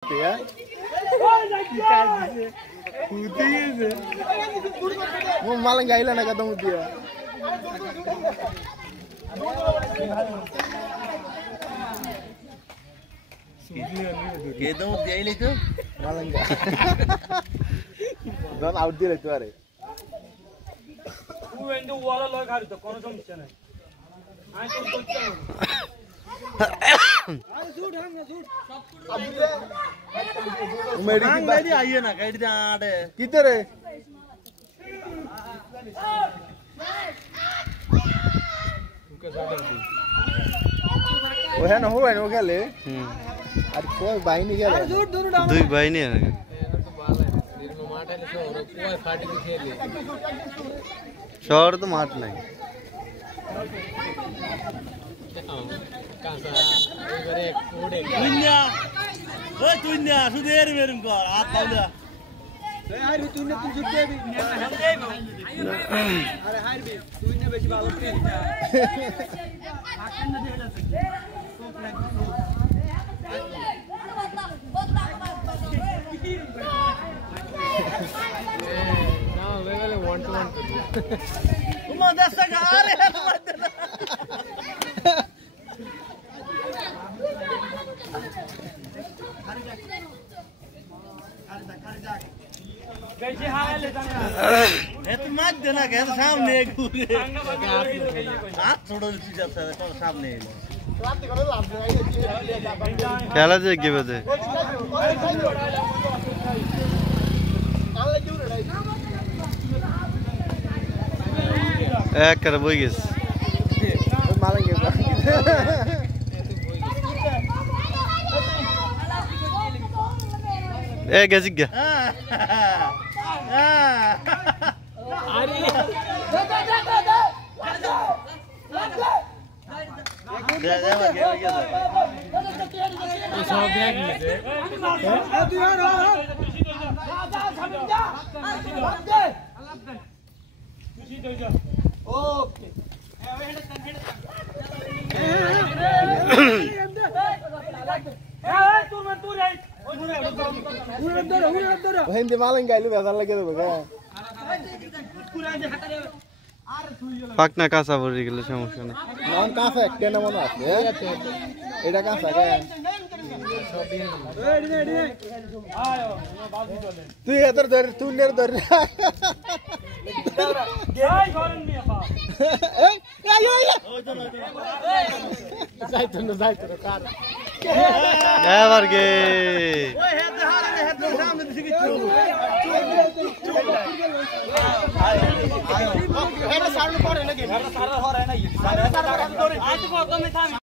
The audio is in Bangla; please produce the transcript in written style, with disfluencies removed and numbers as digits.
Ya. Putih mau malah nggak hilang ketemu dia. Ketemu dia ini tuh Malah nggak. Dan out dia itu hari. Itu wala loy khari to kono সমস্যা নাই আমি তো করতে আরে শুট হামনা শুট उमेड़ी की बात आइए ना कह दे आड़े किधर है वो है ना वो क्या ले अरे कोई भाई नहीं क्या আরে শুট দুটো ডাউন দুই ভাই নিয়ে শহর তো মাঠ নাই दुनिया ओए दुनिया सुधेर मेरम कर हाथ पाउला हार भी तूने तुम शुट दे भी अरे हार भी तूने बेसी भालो के आकन न देला soap now we will 1 to 1 तुम दस का आ रहे हैं कैसे हाल ले जाना है तो मत देना कह तो सामने एक पूरे हाथ छोड़ो इसी जाता है तो सामने খেলা যে গেবে দে এক করে বই গেছে मालूम क्या এ গেছি গে हिंदी मालूम क्या लूँ ऐसा लगे तो बगा পাকনা কাঁচা পড়ে গেলে সমস্যা নেই नाम कहाँ से क्या नाम होना है इधर कहाँ से क्या तू इधर दर तू नेर दर गाय गरन नि अपा जाइतो कार এবার গে ओए है तो हारे है तो सामने दिख गई सामने पड़े लगे सारा हो रहा है ना ये सारा काम करे आज को कम था